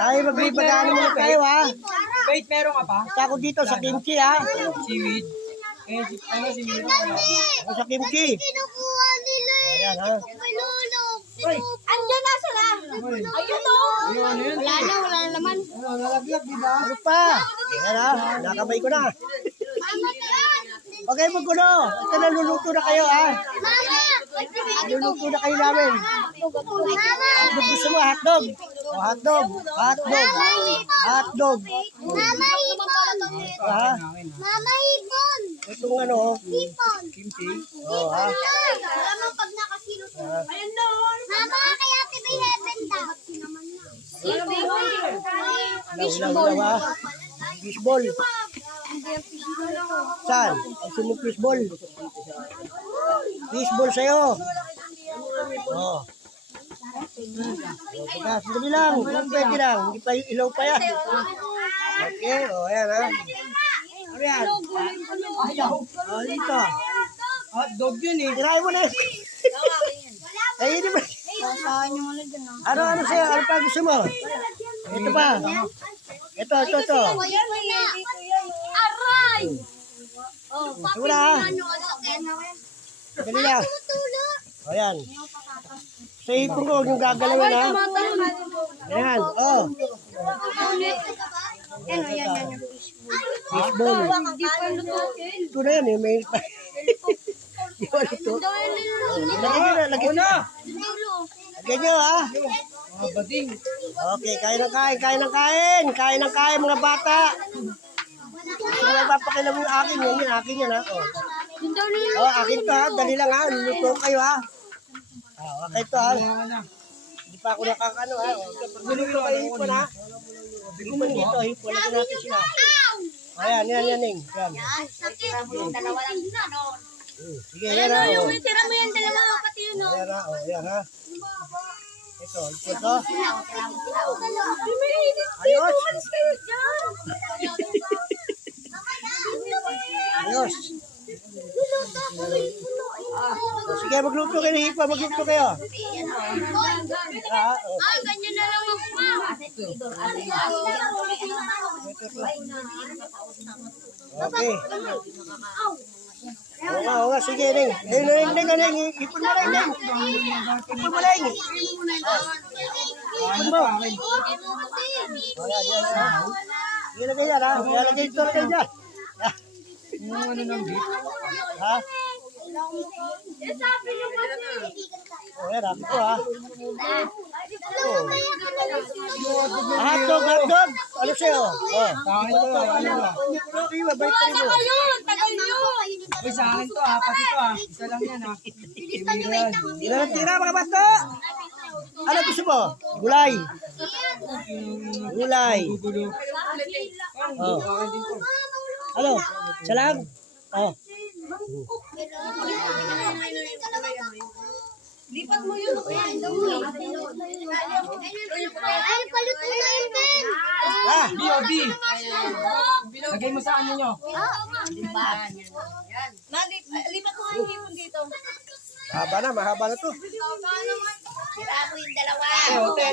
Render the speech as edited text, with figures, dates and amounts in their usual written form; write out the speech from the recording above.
Tayo magbibigyan muna tayo ha. Wait, meron ka pa? Ako dito sa kimchi ha. Seaweed. Eh, si Milo wala. Ako sa kimchi. Kinukuha nila eh. Ayan ha. Malulog. Andiyan na sila. Ayun o. Wala na naman. Nalaglag, di ba? Ano pa? Ayan ha. Nakabay ko na. Mama, Huwag kayo magkulo. Ito naluluto na kayo ha. Mama. Naluluto na kayo namin. Mama. Hotdog gusto mo? Hotdog. O hotdog. Hotdog. Hotdog. Mama, hipon. Ha? Mama, hipon. Itong ano. Hipon. Kimchi. O ha. Mama, pag nakasino. Ayun na. Mama, kaya tibay heaven daw. Ulaw ha. Fishball. Saan? Gusto mo fishball? Fishball sa'yo. Oh. Sandali lang. Pwede lang. Hindi pa ilaw pa yan. Okay. O, ayan ha. Ano yan? O, dito. Hot dog yun eh. Tirahin mo na yun. Ayun naman. Ano sa'yo? Ano pa gusto mo? Ito pa. Ito. Aray! Wala ha. Dali lang. O, ayan. Sa ipon ko, yung gagalawin ha. Ayan. O. Fishball. Ito na yan eh. May... Di ba ito? Lagyan nyo. Lagyan nyo ha. Bading. Okay, kain ng kain mga bata. Kung nagpapakilam yung akin, yan akin yan ha. Oh, akin to ha, dali lang ha, luto kayo ha. Okay to ha. Hindi pa ako nakakano ha. Pag-luto kayo hipon ha. Hipon dito, hipon. Lagyan natin sila. Ayan. Yan. Sige, yan ha. Tira mo yan, dalawa pati yun. Ayan ha. Ito, hipon to. Ayos. Ayos. Sige, magluto kayo ng hipa, magluto kayo. Ganyan na lang ako, ma. Okay. Oo nga, sige, Neng. Neng. Hipon mo, Neng. Hipon mo, Neng. Hipon mo. Ayan. Ilagay yan, ha? Ilagay ito kayo dyan. Yung ano ng beef. Ha? Sabi niyo kasi. Ayan, ha? Ito, ha? Hotdog. Ano sa'yo? Sa akin to, ano ba? Okay, mabalik tayo mo. Tagal nyo. Uy, sa akin to pati to Isa lang yan Tira mga bato. Ano gusto mo? Gulay. Gugulo. Oh. Ano? Salam? Oh. Lipat mo yun. Ay, paluto na yun, Ben. Ah, B.O.B. Lagay mo sa ano nyo. Lipat mo yung hipon dito. mahaba na to. Sira mo yung dalawa. Te.